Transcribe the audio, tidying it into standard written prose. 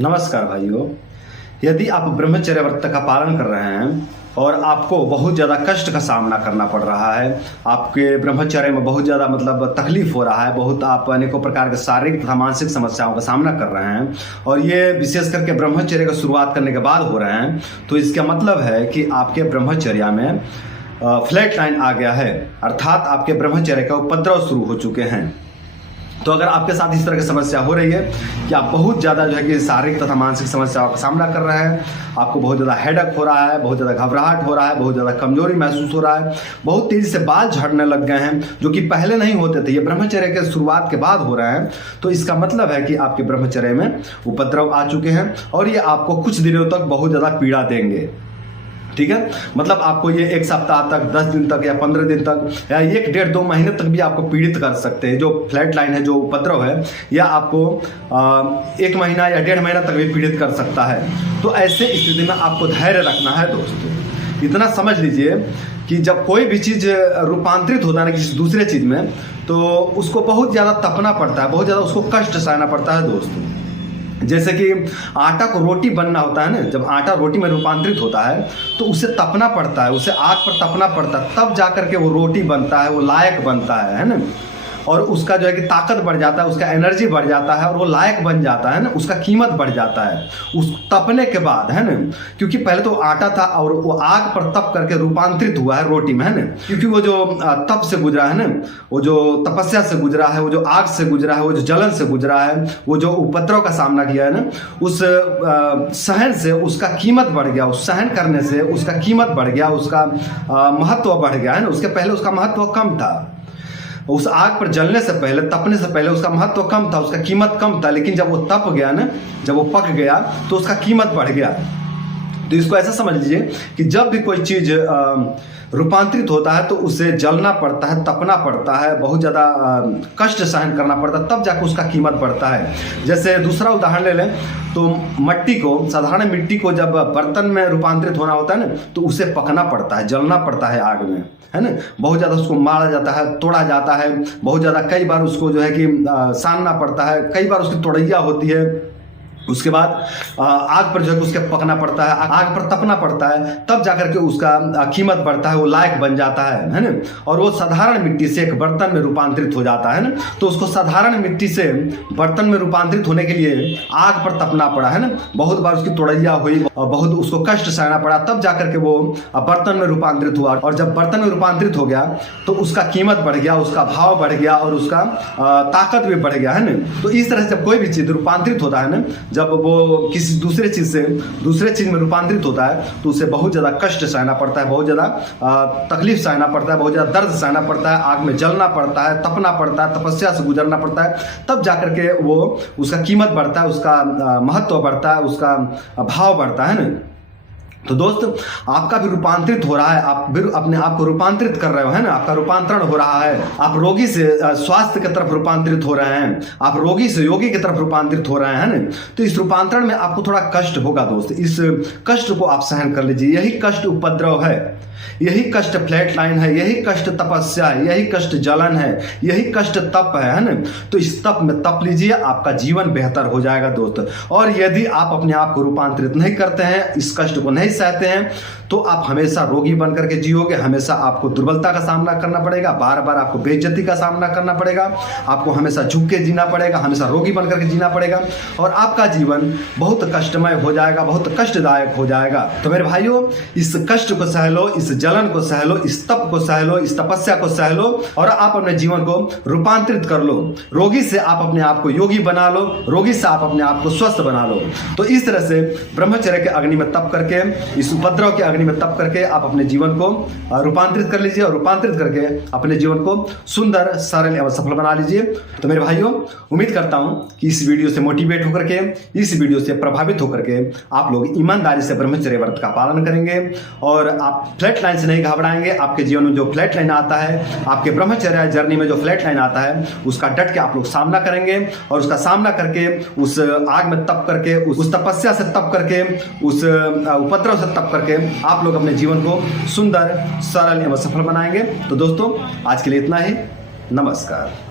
नमस्कार भाइयों। यदि आप ब्रह्मचर्य व्रत का पालन कर रहे हैं और आपको बहुत ज़्यादा कष्ट का सामना करना पड़ रहा है, आपके ब्रह्मचर्य में बहुत ज़्यादा तकलीफ हो रहा है, बहुत आप अनेकों प्रकार के शारीरिक तथा मानसिक समस्याओं का सामना कर रहे हैं और ये विशेष करके ब्रह्मचर्य का शुरुआत करने के बाद हो रहे हैं, तो इसका मतलब है कि आपके ब्रह्मचर्य में फ्लैट लाइन आ गया है, अर्थात आपके ब्रह्मचर्य का उपद्रव शुरू हो चुके हैं। तो अगर आपके साथ इस तरह की समस्या हो रही है कि आप बहुत ज़्यादा कि शारीरिक तथा मानसिक समस्याओं का सामना कर रहे हैं, आपको बहुत ज़्यादा हेडेक हो रहा है, बहुत ज़्यादा घबराहट हो रहा है, बहुत ज़्यादा कमजोरी महसूस हो रहा है, बहुत तेज़ी से बाल झड़ने लग गए हैं जो कि पहले नहीं होते थे, ये ब्रह्मचर्य के शुरुआत के बाद हो रहे हैं, तो इसका मतलब है कि आपके ब्रह्मचर्य में उपद्रव आ चुके हैं और ये आपको कुछ दिनों तक बहुत ज़्यादा पीड़ा देंगे। ठीक है, मतलब आपको ये 1 सप्ताह तक, 10 दिन तक या 15 दिन तक या 1, 1.5, 2 महीने तक भी आपको पीड़ित कर सकते हैं। जो फ्लैट लाइन है, जो उपद्रव है, या आपको 1 महीना या 1.5 महीना तक भी पीड़ित कर सकता है। तो ऐसे स्थिति में आपको धैर्य रखना है दोस्तों। इतना समझ लीजिए कि जब कोई भी चीज़ रूपांतरित होता है ना किसी दूसरे चीज़ में, तो उसको बहुत ज़्यादा तपना पड़ता है, बहुत ज़्यादा उसको कष्ट सहना पड़ता है दोस्तों। जैसे कि आटा को रोटी बनना होता है ना, जब आटा रोटी में रूपांतरित होता है तो उसे तपना पड़ता है, उसे आग पर तपना पड़ता है, तब जा करके वो रोटी बनता है, वो लायक बनता है ना। और उसका जो है कि ताकत बढ़ जाता है, उसका एनर्जी बढ़ जाता है और वो लायक बन जाता है ना, उसका कीमत बढ़ जाता है उस तपने के बाद, है ना। क्योंकि पहले तो आटा था और वो आग पर तप करके रूपांतरित हुआ है रोटी में, है ना। क्योंकि वो जो तप से गुजरा है ना, वो जो तपस्या से गुजरा है, वो जो आग से गुजरा है, वो जो जलन से गुजरा है, वो जो उपद्रव का सामना किया है ना, उस सहन से उसका कीमत बढ़ गया, उस सहन करने से उसका कीमत बढ़ गया, उसका महत्व बढ़ गया, है ना। उसके पहले उसका महत्व कम था, उस आग पर जलने से पहले, तपने से पहले उसका महत्व कम था, उसका कीमत कम था। लेकिन जब वो तप गया ना, जब वो पक गया, तो उसका कीमत बढ़ गया। तो इसको ऐसा समझ लीजिए कि जब भी कोई चीज़ रूपांतरित होता है तो उसे जलना पड़ता है, तपना पड़ता है, बहुत ज़्यादा कष्ट सहन करना पड़ता है, तब जाकर उसका कीमत बढ़ता है। जैसे दूसरा उदाहरण ले लें तो मट्टी को, साधारण मिट्टी को जब बर्तन में रूपांतरित होना होता है ना, तो उसे पकना पड़ता है, जलना पड़ता है आग में, है ना। बहुत ज़्यादा उसको मारा जाता है, तोड़ा जाता है, बहुत ज़्यादा कई बार उसको जो है कि सानना पड़ता है, कई बार उसकी तोड़ैया होती है। उसके बाद आग पर जो है उसके पकना पड़ता है, आग पर तपना पड़ता है, तब जाकर के उसका कीमत बढ़ता है, वो लायक बन जाता है ना। और वो साधारण मिट्टी से एक बर्तन में रूपांतरित हो जाता है ना। तो उसको साधारण मिट्टी से बर्तन में रूपांतरित होने के लिए आग पर तपना पड़ा, है ना। बहुत बार उसकी तोड़ैया हुई और बहुत उसको कष्ट सहना पड़ा, तब जाकर के वो बर्तन में रूपांतरित हुआ। और जब बर्तन में रूपांतरित हो गया तो उसका कीमत बढ़ गया, उसका भाव बढ़ गया और उसका ताकत भी बढ़ गया, है ना। तो इस तरह से जब कोई भी चीज़ रूपांतरित होता है ना, जब वो किसी दूसरे चीज़ से दूसरे चीज़ में रूपांतरित होता है तो उसे बहुत ज़्यादा कष्ट सहना पड़ता है, बहुत ज़्यादा तकलीफ सहना पड़ता है, बहुत ज़्यादा दर्द सहना पड़ता है, आग में जलना पड़ता है, तपना पड़ता है, तपस्या से गुजरना पड़ता है, तब जाकर के वो उसका कीमत बढ़ता है, उसका महत्व बढ़ता है, उसका भाव बढ़ता है ना। तो दोस्त, आपका भी रूपांतरित हो रहा है, आप भी अपने आप को रूपांतरित कर रहे हो, है ना। आपका रूपांतरण हो रहा है, आप रोगी से स्वास्थ्य की तरफ रूपांतरित हो रहे हैं, आप रोगी से योगी की तरफ रूपांतरित हो रहे हैं, है ना। तो इस रूपांतरण में आपको थोड़ा कष्ट होगा दोस्त, इस कष्ट को आप सहन कर लीजिए। यही कष्ट उपद्रव है, यही कष्ट फ्लैट लाइन है, यही कष्ट तपस्या है, यही कष्ट जलन है, यही कष्ट तप है ना। तो इस तप में तप लीजिए, आपका जीवन बेहतर हो जाएगा दोस्त। और यदि आप अपने आप को रूपांतरित नहीं करते हैं, इस कष्ट को नहीं सहते हैं, तो आप हमेशा रोगी बन करके जियोगे, हमेशा आपको दुर्बलता का सामना करना पड़ेगा, बार बार आपको बेइज्जती का सामना करना पड़ेगा, आपको हमेशा झुक के जीना पड़ेगा, हमेशा रोगी बन करके जीना पड़ेगा और आपका जीवन बहुत कष्टमय हो जाएगा, बहुत कष्टदायक हो जाएगा। तो मेरे भाइयों, इस कष्ट को सह लो, इस जलन को सह लो, इस तप को सह लो, इस तपस्या को सह लो और आप अपने जीवन को रूपांतरित कर लो। रोगी से आप अपने आप को योगी बना लो, रोगी से आप अपने आप को स्वस्थ बना लो। तो इस तरह से ब्रह्मचर्य के अग्नि में तप करके, इस उपद्रव के अग्नि में तप करके आप अपने जीवन को रूपांतरित कर लीजिए और रूपांतरित करके अपने जीवन को सुंदर, सरल एवं सफल बना लीजिए। तो मेरे भाइयों, उम्मीद करता हूं कि इस वीडियो से मोटिवेट होकर के, इस वीडियो से प्रभावित होकर के आप लोग ईमानदारी से ब्रह्मचर्य व्रत का पालन करेंगे और आप फ्लैट लाइन से नहीं घबराएंगे। आपके जीवन में जो फ्लैट लाइन आता है, आपके ब्रह्मचर्य जर्नी में जो फ्लैट लाइन आता है, उसका डट के आप लोग सामना करेंगे और उसका सामना करके, उस आग में तप करके, उस तपस्या से तप करके, उस उपद्रव से तप करके आप लोग अपने जीवन को सुंदर, सरल एवं सफल बनाएंगे। तो दोस्तों, आज के लिए इतना ही। नमस्कार।